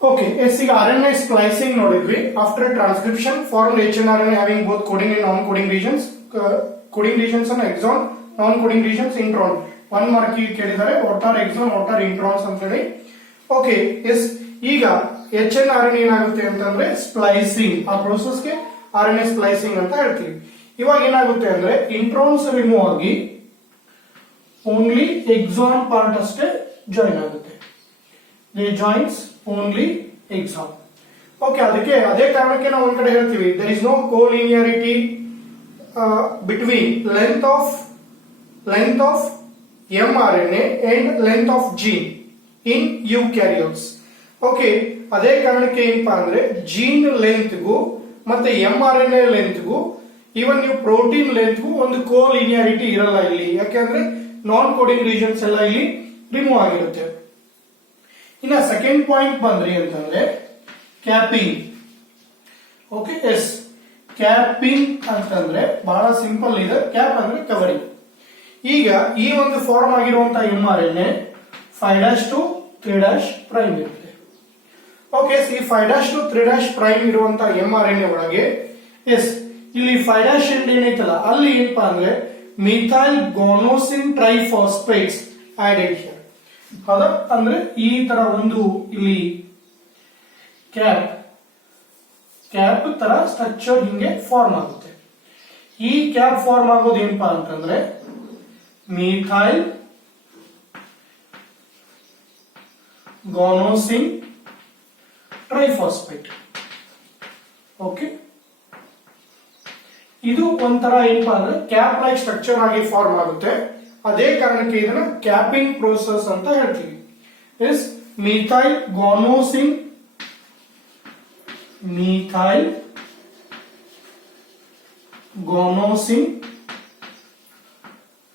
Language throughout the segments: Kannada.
Okay, yes, ಈಗ RNA splicing ನೋಡಿದ್ವಿ. After transcription, formed hnRNA having both coding and non-coding regions. Coding regions and exon, non-coding regions intron. 1 mark ಕೇಳಿದ್ದಾರೆ. What are exon, what are introns ಅಂತ ಹೇಳಿ. Okay, yes, ಈಗ hnRNA ಏನಾಗುತ್ತೆ ಅಂತಂದ್ರೆ ಸ್ಪ್ಲೈಸಿಂಗ್, ಆ ಪ್ರೋಸೆಸ್ ಗೆ RNA ಸ್ಪ್ಲೈಸಿಂಗ್ ಅಂತ ಹೇಳ್ತೀವಿ. ಇವಾಗ ಏನಾಗುತ್ತೆ ಅಂದ್ರೆ ಇಂಟ್ರಾನ್ಸ್ ರಿಮೂವ್ ಆಗಿ ಓನ್ಲಿ ಎಕ್ಸಾನ್ ಪಾರ್ಟ್ ಅಷ್ಟೇ ಜಾಯಿನ್ ಆಗುತ್ತೆ. They joins only exon. Okay, ಅದಕ್ಕೆ ಅದೇ ಕಾರಣಕ್ಕೆ ನಾವು ಒಂದ್ ಕಡೆ ಹೇಳ್ತೀವಿ there is no colinearity between length of mRNA and length of gene in eukaryotes. Okay, ಅದೇ ಕಾರಣಕ್ಕೆ ಏನಪ್ಪಾ ಅಂದ್ರೆ ಜೀನ್ ಲೆಂತ್ಗೂ ಮತ್ತೆ mRNA ಲೆಂತ್ಗೂ ಈವನ್ ನೀವು ಪ್ರೋಟೀನ್ ಲೆಂತ್ಗೂ ಒಂದು ಕೋಲಿನಿಯಾರಿಟಿ ಇರಲ್ಲ ಇಲ್ಲಿ. ಯಾಕೆಂದ್ರೆ ನಾನ್ ಕೋಡಿಂಗ್ ರೀಜನ್ಸ್ ಎಲ್ಲ ಇಲ್ಲಿ ರಿಮೂವ್ ಆಗಿರುತ್ತೆ. ಇನ್ನ ಸೆಕೆಂಡ್ ಪಾಯಿಂಟ್ ಬಂದ್ರಿ ಅಂತಂದ್ರೆ ಕ್ಯಾಪಿಂಗ್. ಓಕೆ, ಎಸ್, ಕ್ಯಾಪಿಂಗ್ ಅಂತಂದ್ರೆ ಬಹಳ ಸಿಂಪಲ್ ಇದೆ. ಕ್ಯಾಪ್ ಅಂದ್ರೆ ಕವರಿಂಗ್. ಈಗ ಈ ಒಂದು ಫಾರ್ಮ್ ಆಗಿರುವಂತಹ mRNA 5' to 3' ಇರುತ್ತೆ. ಓಕೆ, ಈ 5' to 3' ಇರುವಂತಹ mRNA ಒಳಗೆ ಎಸ್ ಇಲ್ಲಿ 5' ಎಂಡ್ ಏನೈತಲ್ಲ ಅಲ್ಲಿ ಏನಪ್ಪಾ ಅಂದ್ರೆ ಮಿಥೈಲ್ ಗೋನೋಸಿನ್ ಟ್ರೈಫಾಸ್ಫೇಟ್ಸ್ ಆಡೆಡ್ ಹಿಯರ್. ಹೌದಾ? ಅಂದ್ರೆ ಈ ತರ ಒಂದು ಇಲ್ಲಿ ಕ್ಯಾಪ್ ತರ ಸ್ಟ್ರಕ್ಚರ್ ಹಿಂಗೆ ಫಾರ್ಮ್ ಆಗುತ್ತೆ. ಈ ಕ್ಯಾಪ್ ಫಾರ್ಮ್ ಆಗೋದು ಏನಪ್ಪಾ ಅಂತಂದ್ರೆ ಮಿಥೈಲ್ ಗೋನೋಸಿನ್ ಟ್ರೈಫಾಸ್ಫೇಟ್. ಓಕೆ, ಇದು ಒಂಥರ ಏನಪ್ಪಾ ಅಂದ್ರೆ ಕ್ಯಾಪ್ ಲೈಕ್ ಸ್ಟ್ರಕ್ಚರ್ ಆಗಿ ಫಾರ್ಮ್ ಆಗುತ್ತೆ. ಅದೇ ಕಾರಣಕ್ಕೆ ಇದನ್ನ ಕ್ಯಾಪಿಂಗ್ ಪ್ರೋಸೆಸ್ ಅಂತ ಹೇಳ್ತೀವಿ. ಇಸ್ ಮಿಥೈಲ್ ಗೋನೋಸಿನ್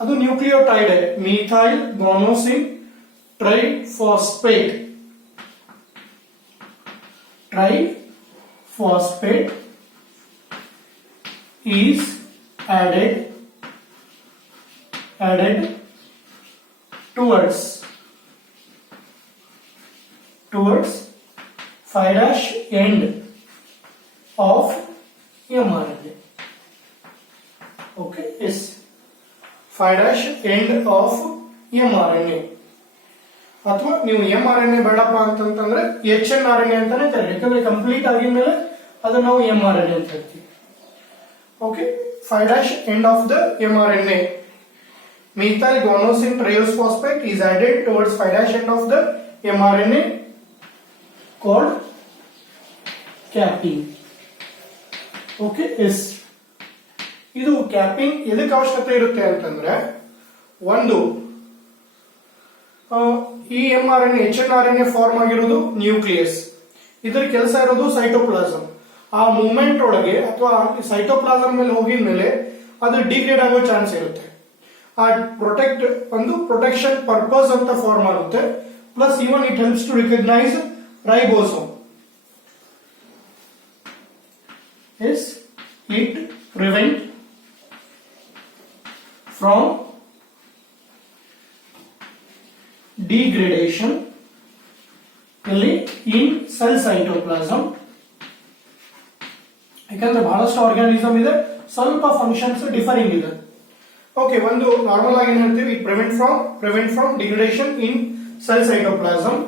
ಅದು nucleotide methyl guanosine triphosphate is added towards 5' end of mRNA. Okay, yes, 5' end of mRNA. ಅಥವಾ ನೀವು mRNA ಬೇಡಪ್ಪ ಅಂತಂದ್ರೆ hnRNA ಅಂತಾನೆ ಹೇಳ್ತಾರೆ. ಯಾಕಂದ್ರೆ ಕಂಪ್ಲೀಟ್ ಆಗಿದ್ಮೇಲೆ ಅದು ನಾವು mRNA ಅಂತ ಹೇಳ್ತೀವಿ. Okay, 5' end of the mRNA. Methyl guanosine triphosphate is added towards 5' end of the mRNA called capping. Okay, yes. ಇದು ಕ್ಯಾಪಿಂಗ್ ಎದಕ್ಕೆ ಅವಶ್ಯಕತೆ ಇರುತ್ತೆ ಅಂತಂದ್ರೆ ಒಂದು ಈ mRNA hnRNA ಫಾರ್ಮ್ ಆಗಿರೋದು ನ್ಯೂಕ್ಲಿಯಸ್. ಇದರ ಕೆಲಸ ಇರೋದು ಸೈಟೋಪ್ಲಾಸಮ್. ಆ ಮೂವ್ಮೆಂಟ್ ಒಳಗೆ ಅಥವಾ ಸೈಟೋಪ್ಲಾಸಮ್ ಮೇಲೆ ಹೋಗಿದ ಮೇಲೆ ಅದು ಡಿಗ್ರೇಡ್ ಆಗೋ ಚಾನ್ಸ್ ಇರುತ್ತೆ. ಆ ಪ್ರೊಟೆಕ್ಷನ್ ಪರ್ಪಸ್ ಅಂತ ಫಾರ್ಮ್ ಆಗುತ್ತೆ. Plus even it helps to recognize ribosome. Yes, it prevent from degradation ಇಲ್ಲಿ ಇನ್ ಸೆಲ್ ಸೈಟೋಪ್ಲಾಸಮ್. ಯಾಕಂದ್ರೆ ಬಹಳಷ್ಟು ಆರ್ಗಾನಿಸಮ್ ಇದೆ, ಸ್ವಲ್ಪ ಫಂಕ್ಷನ್ಸ್ ಡಿಫರಿಂಗ್ ಇದೆ. ಓಕೆ, ಒಂದು ನಾರ್ಮಲ್ ಆಗಿ ಏನ್ ಹೇಳ್ತೀವಿ, prevent from degradation in cell cytoplasm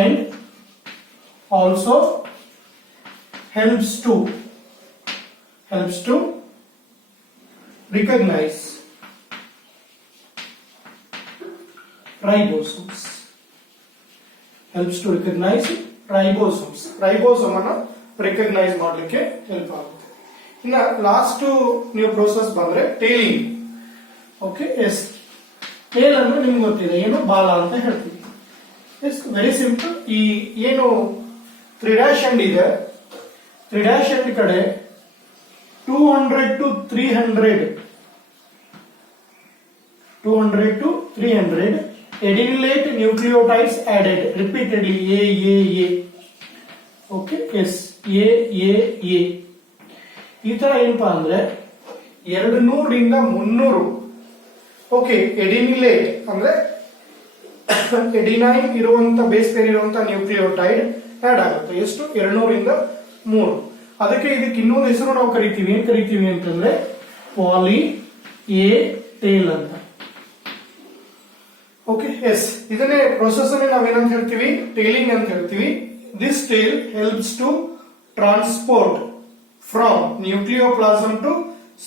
and also helps to recognize ribosomes. Ribosome ಅನ್ನು ರಿಕಗ್ನೈಸ್ ಮಾಡಲಿಕ್ಕೆ ಹೆಲ್ಪ್ ಆಗುತ್ತೆ. ಇನ್ನ ಲಾಸ್ಟ್ ನೀವು ಪ್ರೋಸೆಸ್ ಬಂದ್ರೆ ಟೇಲಿಂಗ್. ಓಕೆ, ಎಸ್, ಟೇಲ್ ಅಂದ್ರೆ ನಿಮ್ಗೆ ಗೊತ್ತಿದೆ ಏನು, ಬಾಲ ಅಂತ ಹೇಳ್ತೀವಿ. Yes, very simple. ಈ ಏನು 3' ಎಂಡ್ ಇದೆ, 3' ಎಂಡ್ ಕಡೆ 200 to 300 adenylate nucleotides added repeatedly AAA. Okay, yes, AAA. ಈ ತರ ಏನಪ್ಪಾ ಅಂದ್ರೆ 200 ರಿಂದ 300. ಓಕೆ, ಎಡಿನಿಲೇಟ್ ಅಂದ್ರೆ ಎಡಿನೈನ್ ಇರುವಂತ ಬೇಸ್ ಪೇರ್ ಇರುವಂತ ನ್ಯೂಕ್ಲಿಯೋಟೈಡ್ ಆಡ್ ಆಗುತ್ತೆ. ಎಷ್ಟು? 200 ಇಂದ 3. ಅದಕ್ಕೆ ಇದಕ್ಕೆ ಇನ್ನೊಂದು ಹೆಸರು ನಾವು ಕರಿತೀವಿ. ಏನ್ ಕರಿತೀವಿ ಅಂತಂದ್ರೆ ಪಾಲಿ ಎ ಟೇಲ್ ಅಂತ. ಓಕೆ, ಎಸ್, ಇದನ್ನೇ ಪ್ರೊಸೆಸ್ ಅನ್ನು ನಾವೇನಂತ ಹೇಳ್ತೀವಿ? ಟೇಲಿಂಗ್ ಅಂತ ಹೇಳ್ತೀವಿ. This tail helps to transport from nucleoplasm to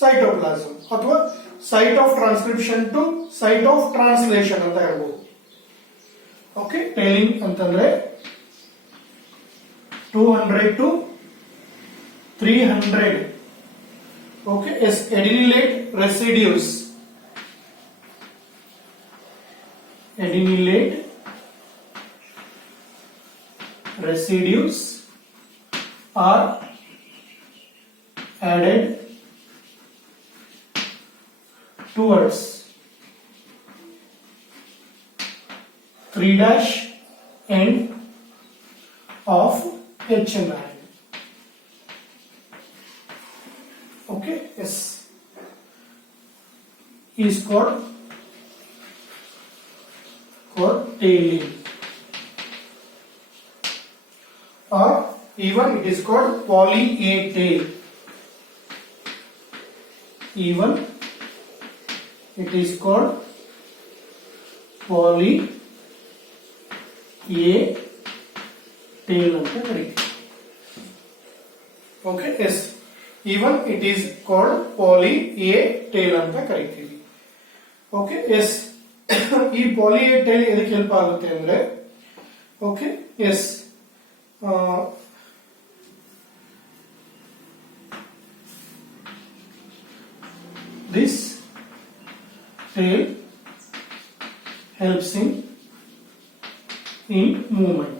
cytoplasm ಅಥವಾ site of transcription to site of translation ಅಂತ ಹೇಳ್ಬೋದು. ಓಕೆ, ಟೇಲಿಂಗ್ ಅಂತಂದ್ರೆ 200 to 300. Okay, yes, adenylate residues. Adenylate residues are added towards 3' end of HNI. Okay, yes, is called tailing, or even it is called poly A tail. Even it is called poly A tail ಅಂತ ಕರೀತೀವಿ. Okay, yes, even it is called poly A tail ಅಂತ ಕರಿತೀವಿ. ಓಕೆ, ಎಸ್, ಈ ಪಾಲಿ ಎ ಟೇಲ್ ಎದಕ್ಕೆ ಹೆಲ್ಪ್ ಆಗುತ್ತೆ ಅಂದ್ರೆ, okay, yes, this tail helps in movement.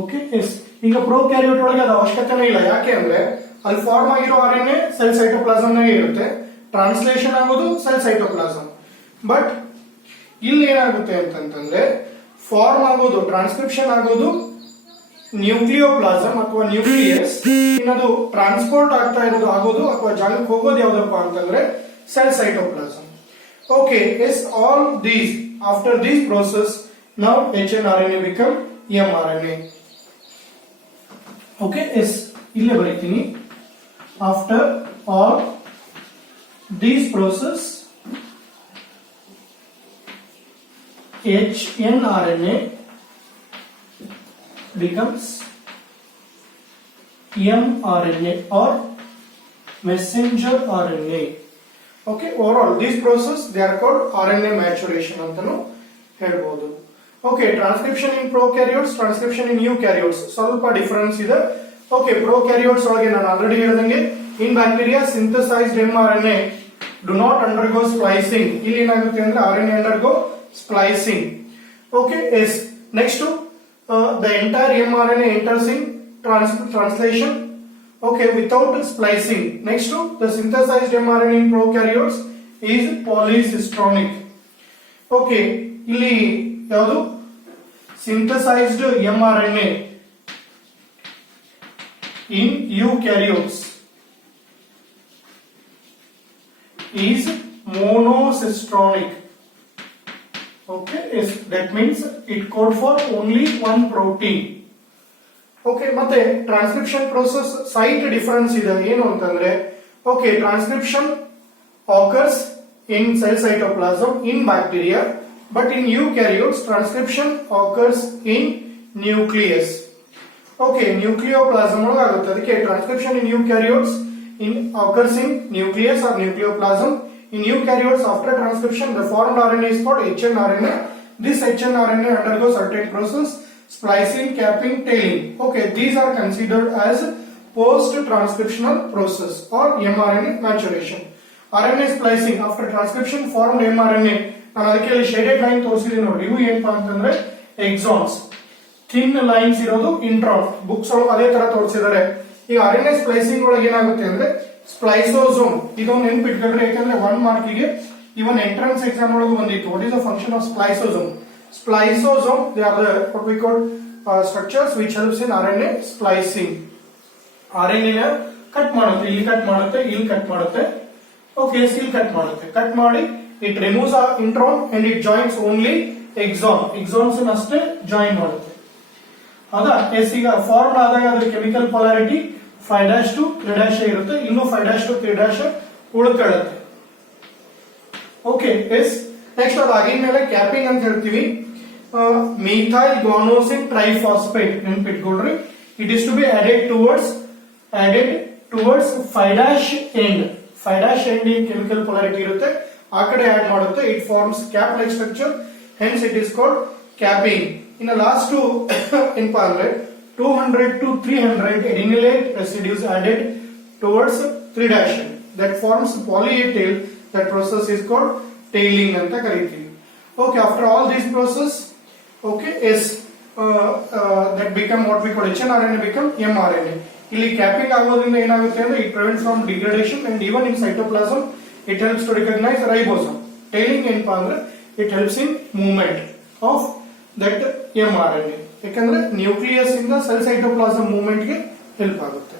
Okay, yes, ಈಗ ಪ್ರೋಕ್ಯಾರಿಯೋಟ್ ಒಳಗೆ ಅದು ಅವಶ್ಯಕತೆನೇ ಇಲ್ಲ. ಯಾಕೆ ಅಂದ್ರೆ ಅಲ್ಲಿ ಫಾರ್ಮ್ ಆಗಿರೋ RNA ಸೆಲ್ ಸೈಟೋಪ್ಲಾಸಮ್ ನಾಗೆ ಇರುತ್ತೆ, ಟ್ರಾನ್ಸ್ಲೇಷನ್ ಆಗೋದು ಸೆಲ್ ಸೈಟೋಪ್ಲಾಸಮ್. ಬಟ್ ಇಲ್ಲಿ ಏನಾಗುತ್ತೆ ಅಂತಂದ್ರೆ ಫಾರ್ಮ್ ಆಗೋದು, ಟ್ರಾನ್ಸ್ಕ್ರಿಪ್ಷನ್ ಆಗೋದು ನ್ಯೂಕ್ಲಿಯೋಪ್ಲಾಸಮ್ ಅಥವಾ ನ್ಯೂಕ್ಲಿಯಸ್. ಇನ್ನದು ಟ್ರಾನ್ಸ್ಪೋರ್ಟ್ ಆಗ್ತಾ ಇರೋದು ಆಗೋದು ಅಥವಾ ಜಾಗಕ್ಕೆ ಹೋಗೋದು ಯಾವ್ದಪ್ಪ ಅಂತಂದ್ರೆ cell cytoplasm. Okay, yes, all these after these process now HNRNA become mRNA. Okay, yes, ಇಲ್ಲೇ ಬರೀತೀನಿ. After all these process HNRNA becomes mRNA or messenger RNA. Okay, overall these process they are called RNA maturation ಅಂತನೂ ಹೇಳ್ಬೋದು. Okay, transcription in prokaryotes, transcription in eukaryotes ಸ್ವಲ್ಪ ಡಿಫರೆನ್ಸ್ ಇದೆ. ಓಕೆ, ಪ್ರೊಕ್ಯಾರಿಯೋಟ್ಸ್ ಒಳಗೆ ನಾನು ಆಲ್ರೆಡಿ ಹೇಳಿದಂಗೆ in bacteria synthesized mRNA do not undergo splicing. ಇಲ್ಲಿ ಏನಾಗುತ್ತೆ ಅಂದ್ರೆ RNA undergo splicing. Okay, yes, next the entire mRNA enters in translation, okay, without splicing. Next to the synthesized mRNA in prokaryotes is polycistronic. Okay, ಇಲ್ಲಿ ಯಾವುದು synthesized mRNA in eukaryotes is monocistronic. Okay, yes, that means it code for only one protein. Okay, ಮತ್ತೆ ಟ್ರಾನ್ಸ್ಕ್ರಿಪ್ಷನ್ ಪ್ರೋಸೆಸ್ ಸೈಟ್ ಡಿಫರೆನ್ಸ್ ಇದೆ. ಏನು ಅಂತಂದ್ರೆ, okay, transcription occurs in cell cytoplasm in bacteria, but in eukaryotes transcription occurs in nucleus. Okay, nucleoplasm ಒಳಗೆ ಆಗುತ್ತೆ. ಅದಕ್ಕೆ transcription in eukaryotes occurs in nucleus or nucleoplasm. In eukaryotes, after transcription, the formed RNA is called hnRNA. This hnRNA undergoes certain process: splicing, capping, tailing. Okay, these are considered as post-transcriptional process or mRNA maturation. RNA splicing after transcription formed mRNA. ನಾನು ಅದಕ್ಕೆ ಇಲ್ಲಿ ಶೇಡೆಡ್ ಲೈನ್ ತೋರಿಸಿದೀನಿ ನೋಡಿ. ಇವು ಏನಪ್ಪಾ ಅಂತಂದ್ರೆ ಎಕ್ಸಾನ್ಸ್, ಥಿನ್ ಲೈನ್ಸ್ ಇರೋದು ಇಂಟ್ರಾನ್. ಬುಕ್ಸ್ ಒಳಗೆ ಅದೇ ತರ ತೋರಿಸಿದ್ದಾರೆ. ಈಗ RNA ಸ್ಪ್ಲೈಸಿಂಗ್ ಒಳಗೆ ಏನಾಗುತ್ತೆ ಅಂದ್ರೆ ಸ್ಪ್ಲೈಸೋಸೋಮ್, ಇದೊಂದು ನೆನ್ಪಿಟ್ಕೊಂಡ್ರೆ, ಯಾಕಂದ್ರೆ 1 ಮಾರ್ಕಿಗೆ ಇವನ್ ಎಂಟ್ರೆನ್ಸ್ ಎಕ್ಸಾಮ್ ಒಳಗೂ ಬಂದಿತ್ತು. What is the function of spliceosome? Spliceosome, they are the what we call structures which helps in RNA splicing. RNA ನ ಕಟ್ ಮಾಡುತ್ತೆ, ಇಲ್ಲಿ ಕಟ್ ಮಾಡುತ್ತೆ, ಇಲ್ಲಿ ಕಟ್ ಮಾಡುತ್ತೆ. ಓಕೆ, ಇಲ್ಲಿ ಕಟ್ ಮಾಡುತ್ತೆ. ಕಟ್ ಮಾಡಿ it removes a intron and it joins only exons ಅಷ್ಟೇ ಜಾಯಿನ್ ಮಾಡುತ್ತೆ. ಹೌದಾ? ಎಸ್, ಈಗ ಫಾರ್ಮ್ ಆದಾಗ ಅದ್ರ ಕೆಮಿಕಲ್ ಪೊಲಾರಿಟಿ 5' to 3' ಇರುತ್ತೆ, ಇನ್ನು 5' to 3' ಉಳ್ಕೊಳ್ಳುತ್ತೆ. Okay yes. ನೆಕ್ಸ್ಟ್ ಅದಾಗಿದ್ಮೇಲೆ ಕ್ಯಾಪಿಂಗ್ ಅಂತ ಹೇಳ್ತೀವಿ. ಮಿಥೈಲ್ ಗ್ವಾನೋಸಿನ್ ಟ್ರೈಫಾಸ್ಫೇಟ್ ನೆನ್ಪಿಟ್ಕೊಳ್ರಿ. It is to be added towards 5' end. 5' end in chemical polarity ಇರುತ್ತೆ, ಆ ಕಡೆ ಆಡ್ ಮಾಡುತ್ತೆ. It forms cap like structure, hence it is called capping. ಇನ್ನು ಲಾಸ್ಟ್ ಏನಪ್ಪಾ ಅಂದ್ರೆ 200 to 300 adenylate residues added towards 3' end. That forms polyatyl. That process is called tailing ಅಂತ ಕರೀತೀವಿ. Okay, after all this process, okay, yes, that become what we call hnRNA become mRNA. ಇಲ್ಲಿ ಕ್ಯಾಪಿಂಗ್ ಆಗೋದ್ರಿಂದ ಏನಾಗುತ್ತೆ ಅಂದ್ರೆ it prevent from degradation and even in cytoplasm it helps to recognize ribosome. Tailing ಏನಪ್ಪಾ ಅಂದ್ರೆ it helps in movement of that mRNA. ಯಾಕಂದ್ರೆ ನ್ಯೂಕ್ಲಿಯಸ್ ಇಂದ ಸೆಲ್ ಸೈಟೋಪ್ಲಾಸಮ್ ಮೂವ್ಮೆಂಟ್ ಗೆ ಹೆಲ್ಪ್ ಆಗುತ್ತೆ.